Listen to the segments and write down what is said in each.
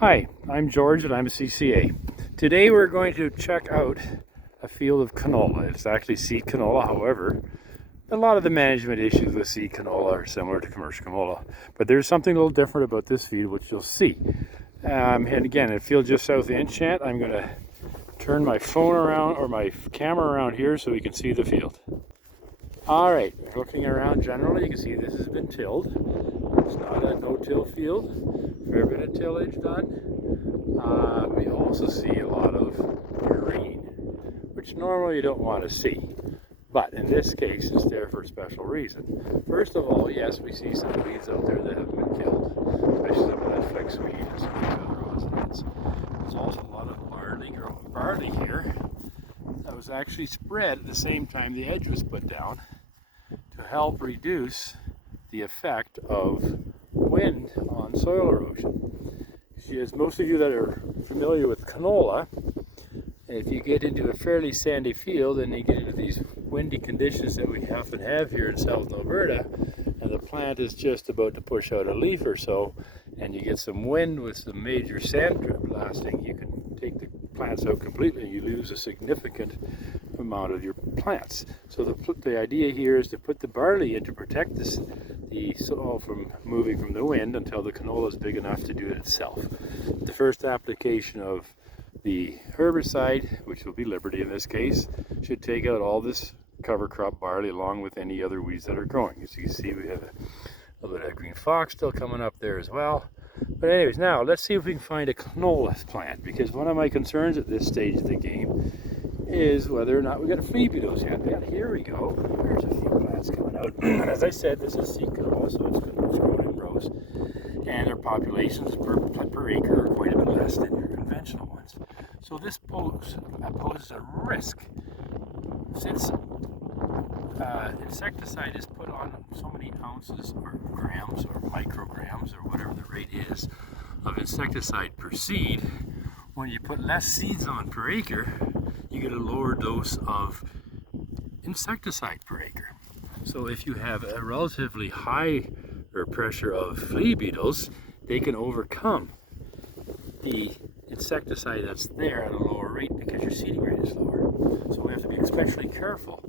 Hi, I'm George and I'm a CCA. Today we're going to check out a field of canola. It's actually seed canola, however, a lot of the management issues with seed canola are similar to commercial canola, but there's something a little different about this field which you'll see. And again, in a field just south of Enchant, I'm going to turn my phone around or my camera around here so we can see the field. Alright, looking around generally, you can see this has been tilled. It's not a no-till field. Fair bit of tillage done. We also see a lot of green, which normally you don't want to see. But in this case, it's there for a special reason. First of all, yes, we see some weeds out there that have been killed, especially some of that flex weed and some of these other rosin. There's also a lot of barley here that was actually spread at the same time the edge was put down to help reduce the effect of wind on soil erosion. As most of you that are familiar with canola, if you get into a fairly sandy field and you get into these windy conditions that we often have here in southern Alberta, and the plant is just about to push out a leaf or so, and you get some wind with some major sand blasting, you can take the plants out completely and you lose a significant amount of your plants. So the idea here is to put the barley in to protect the soil from moving from the wind until the canola is big enough to do it itself. The first application of the herbicide, which will be Liberty in this case, should take out all this cover crop barley along with any other weeds that are growing. As you can see, we have a little bit of green fox still coming up there as well. But anyways, now let's see if we can find a canola plant, because one of my concerns at this stage of the game is whether or not we got a flea beetles yet. Yeah, here we go. There's a few plants coming out. As I said, this is seed canola, so it's grown in rows, and their populations per acre are quite a bit less than your conventional ones. So this poses a risk. Since insecticide is put on so many ounces or grams or micrograms or whatever the rate is of insecticide per seed, when you put less seeds on per acre, you get a lower dose of insecticide per acre. So if you have a relatively higher pressure of flea beetles, they can overcome the insecticide that's there at a lower rate because your seeding rate is lower. So we have to be especially careful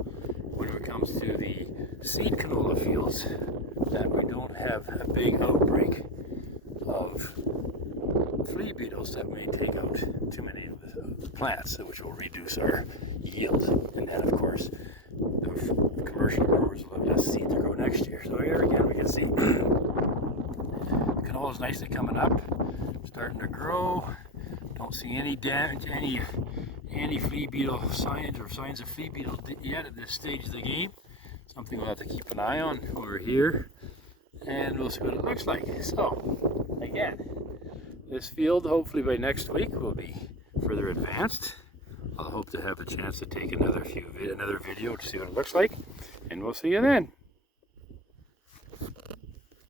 when it comes to the seed canola fields that we don't have a big outbreak of flea beetles that may take out too many of the plants, which will reduce our yield. And then of course the commercial growers will have less seed to grow next year. So here again we can see canola is nicely coming up, starting to grow. Don't see any damage, any flea beetle signs or signs of flea beetle yet at this stage of the game. Something we'll have to keep an eye on over here, and we'll see what it looks like. So again, this field hopefully by next week will be further advanced. I'll hope to have a chance to take another video to see what it looks like, and we'll see you then.